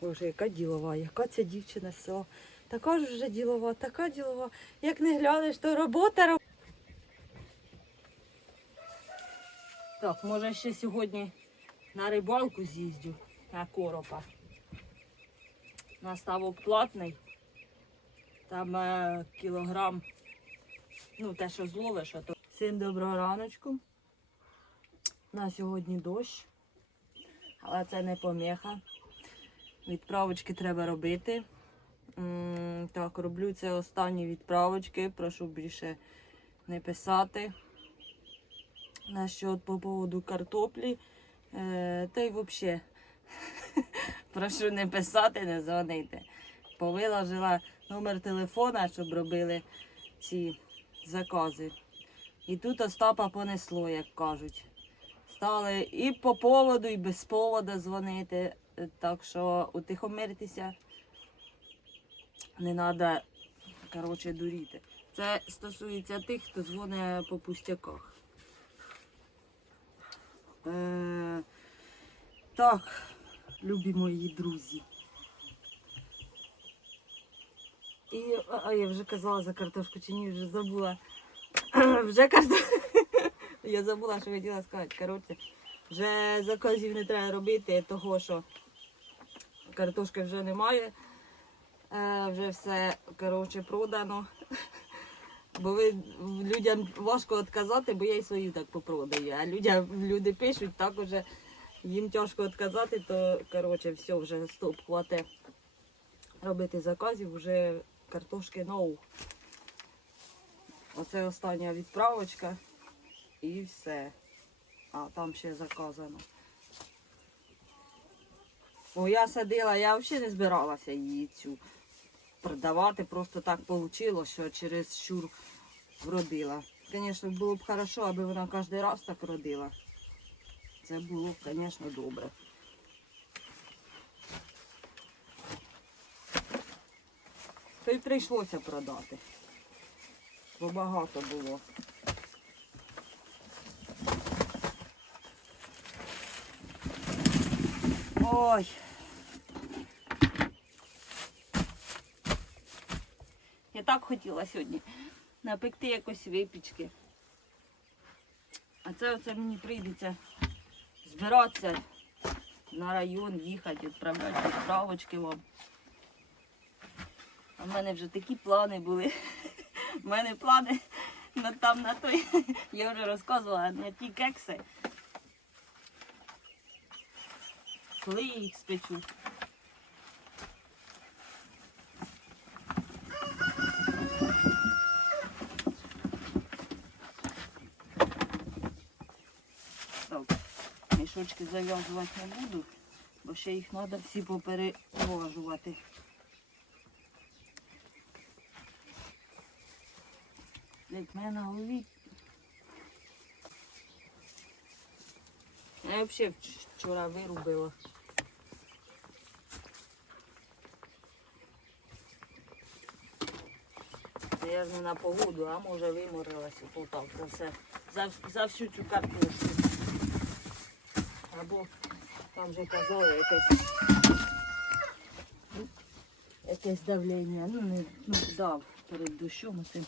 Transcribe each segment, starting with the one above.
Боже, яка ділова, яка ця дівчина з села. Така ж вже ділова, така ділова. Як не глянеш, то робота роб- Так, може ще сьогодні на рибалку з'їздю на коропа. Наставок платний. Там е, кілограм, ну те, що зловиш, а то. Всім доброго раночку. На сьогодні дощ, але це не поміха. Відправочки треба робити. Так, роблю це останні відправочки. Прошу більше не писати. Насчет по поводу картоплі. Е, та й взагалі. Прошу не писати, не дзвонити. Повиложила номер телефона, щоб робили ці закази. І тут Остапа понесло, як кажуть. Стали і по поводу, і без поводу дзвонити. Так що утихомиритися не треба, коротше, дуріти. Це стосується тих, хто дзвонить по пустяках. Е, так, любі мої друзі. І, а я вже казала за картошку чи ні, вже забула. вже картошку. я забула, що хотіла сказати. Коротше, вже заказів не треба робити, того що картошки вже немає. Е, вже все коротше, продано. Бо ви людям важко відказати, бо я і свою так попродаю. А людям люди пишуть, так уже їм тяжко відказати, то коротше, все, вже стоп, хватить робити заказів, вже картошки ноу. Оце остання відправочка і все. А там ще заказано. Бо я садила, я взагалі не збиралася її цю продавати. Просто так вийшло, що через щур вродила. Звісно, було б хорошо, аби вона кожен раз так родила. Це було б, звісно, добре. То й прийшлося продати. Бо багато було. Ой. Так хотіла сьогодні напекти якось випічки. А це оце мені прийдеться збиратися на район, їхати, відправляти відправочки вам. А в мене вже такі плани були. У мене плани на там на той. Я вже розказувала на ті кекси. Коли я їх спечу. Так, мішочки зав'язувати не буду, бо ще їх треба всі попереважувати. Як мене на голові. Я взагалі вчора вирубила. Я ж не на погоду, а може виморилася Полтавка. Все. За, за всю цю картошку. Або там вже казали якесь, якесь давлення. Ну, не ну, дав перед дощом цим.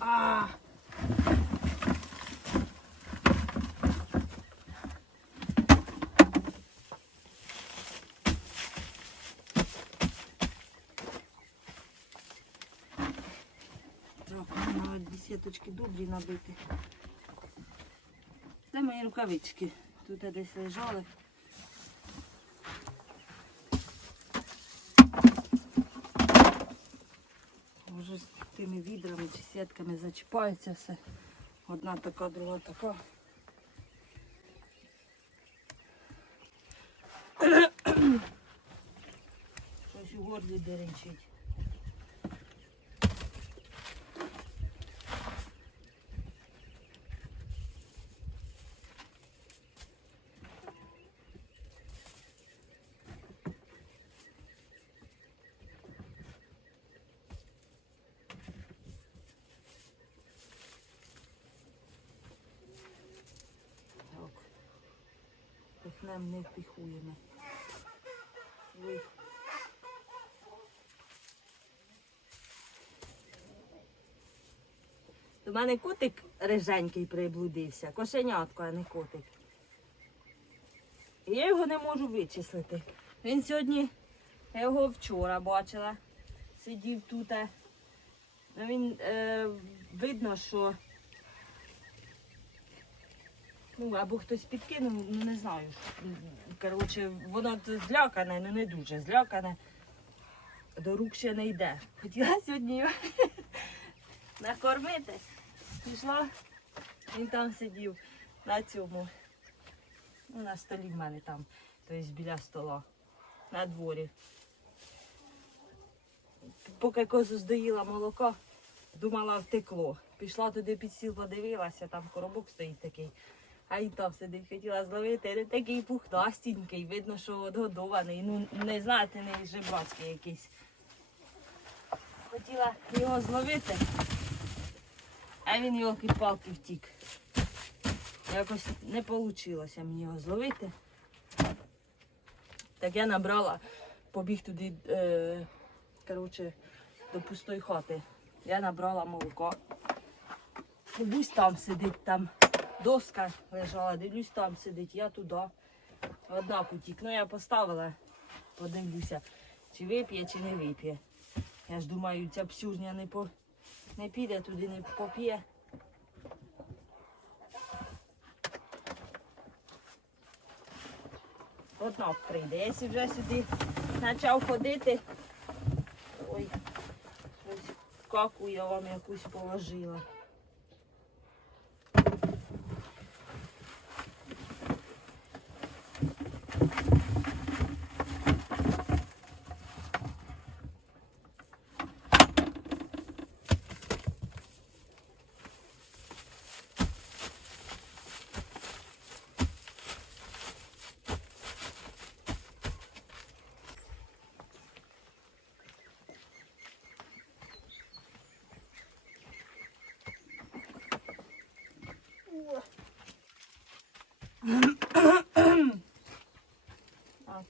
А! Так, сіточки добрі набити. Це мої рукавички. Тут десь лежали. Може з тими відрами чи сітками зачіпається все. Одна така, друга така. Щось у горлі деренчить. Нем не впіхуємо. До мене котик риженький приблудився, кошенятко, а не котик. Я його не можу вичислити. Він сьогодні, я його вчора бачила, сидів тут. Він е, видно, що ну, або хтось підкинув, ну не знаю. Коротше, воно тут злякане, ну не дуже злякане. До рук ще не йде. Хотіла сьогодні накормити. Пішла, він там сидів на цьому. Ну, на столі в мене там, тобто біля стола, на дворі. Поки козу здоїла молоко, думала втекло. Пішла туди під стіл, подивилася, там коробок стоїть такий. А він там сидить, хотіла зловити, не такий пухнастенький, видно, що одгодований. Ну, не знаєте, не жебрацький якийсь. Хотіла його зловити, а він його палки втік. Якось не вийшло мені його зловити. Так я набрала, побіг туди, е, коротше, до пустої хати. Я набрала молоко. Дивлюсь, там сидить, там доска лежала, дивлюсь, там сидить, я туди. Однак утік. Ну я поставила, подивлюся, чи вип'є, чи не вип'є. Я ж думаю, ця псюжня не, по, не піде туди, не поп'є. Однак прийде. Якщо вже сюди почав ходити. Ой, щось каку я вам якусь положила.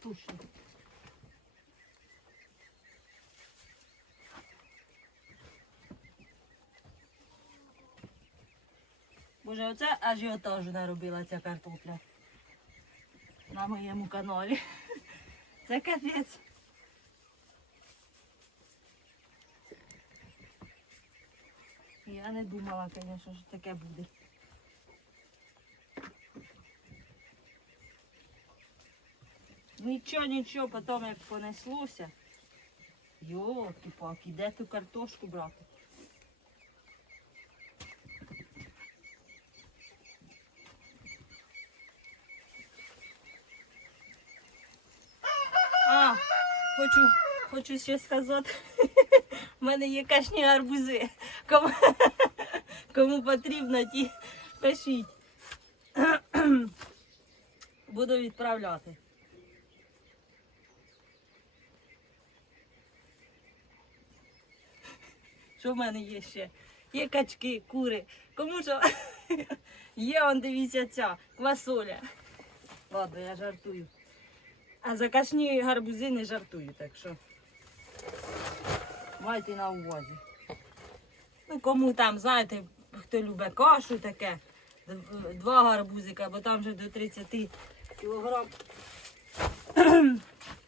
Туші. Боже, оце ажіотажу наробила ця картопля. На моєму каналі. Це капець. Я не думала, звісно, що таке буде. Нічого, нічого, потім як понеслося. Йолки палки де ту картошку брати? А, хочу, хочу ще сказати. У мене є кашні гарбузи. Кому, кому потрібно, ті пишіть. Буду відправляти. Що в мене є ще? Є качки, кури. Кому що? Є, он дивіться ця квасоля. Ладно, я жартую. А за кашні гарбузи не жартую, так що майте на увазі. Ну, кому там, знаєте, хто любить кашу таке, два гарбузика, бо там вже до 30 кілограм.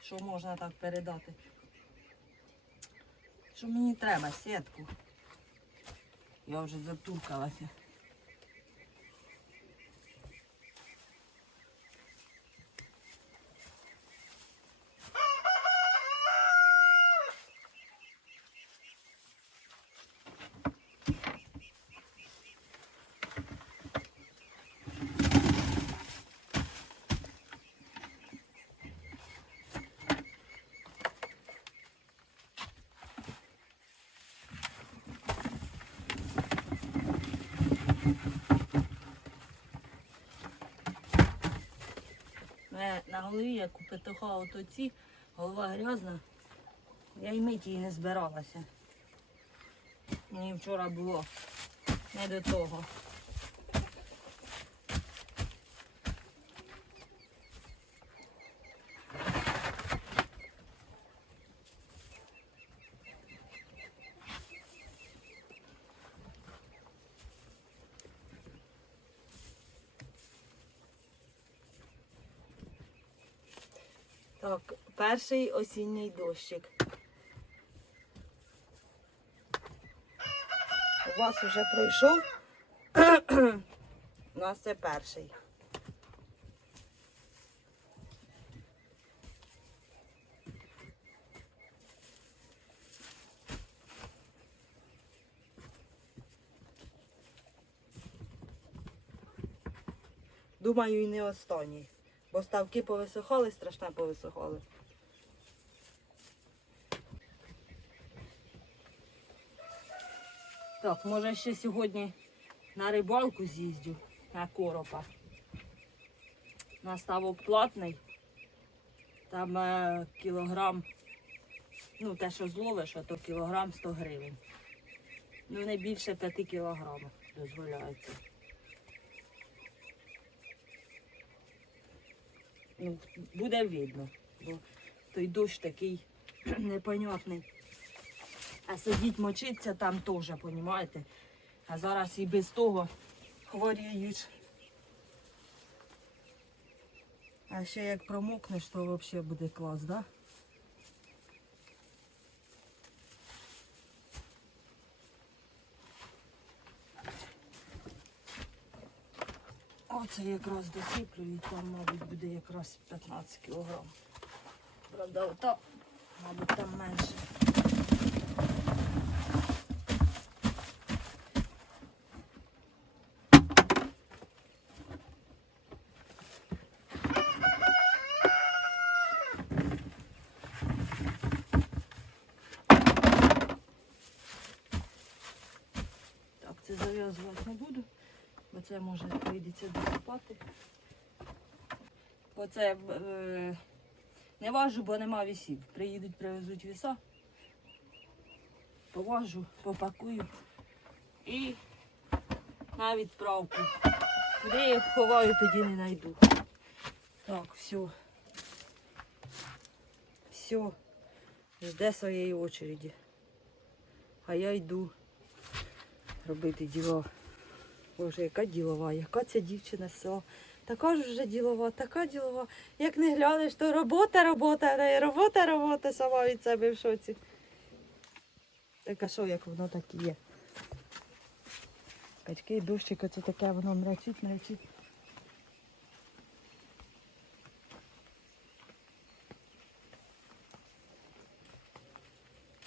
Що можна так передати? Що мені треба сітку. Я вже затуркалася. Мене на голові, як у петуха от оці, голова грязна. Я й мить її не збиралася. Мені вчора було не до того. Так, перший осінній дощик. У вас вже пройшов. У нас це перший. Думаю, і не останній. Бо ставки повисохали, страшне повисохали. Так, може ще сьогодні на рибалку з'їздю на коропа. Наставок платний. Там е, кілограм, ну те, що зловиш, а то кілограм 100 гривень. Ну не більше 5 кілограмів дозволяється. Ну, буде видно, бо той дощ такий непонятний. А сидіть мочиться там теж, розумієте? А зараз і без того хворіють. А ще як промокнеш, то взагалі буде клас, да? Оце якраз досиплю і там, мабуть, буде якраз 15 кг. Правда, отак, мабуть, там менше. Так, це зав'язувати не буду, бо це може прийдеться досипати. Бо це е, не важу, бо нема вісів. Приїдуть, привезуть віса. Поважу, попакую і на відправку. Куди я ховаю, тоді не знайду. Так, все. Все. Жде своєї очереді. А я йду робити діло. Боже, яка ділова, яка ця дівчина з села. Така ж вже ділова, така ділова. Як не глянеш, то робота, робота, робота, робота сама від себе в шоці. Так а що, як воно так і є? Качки, дощик, оце таке воно мрачить, мрачить.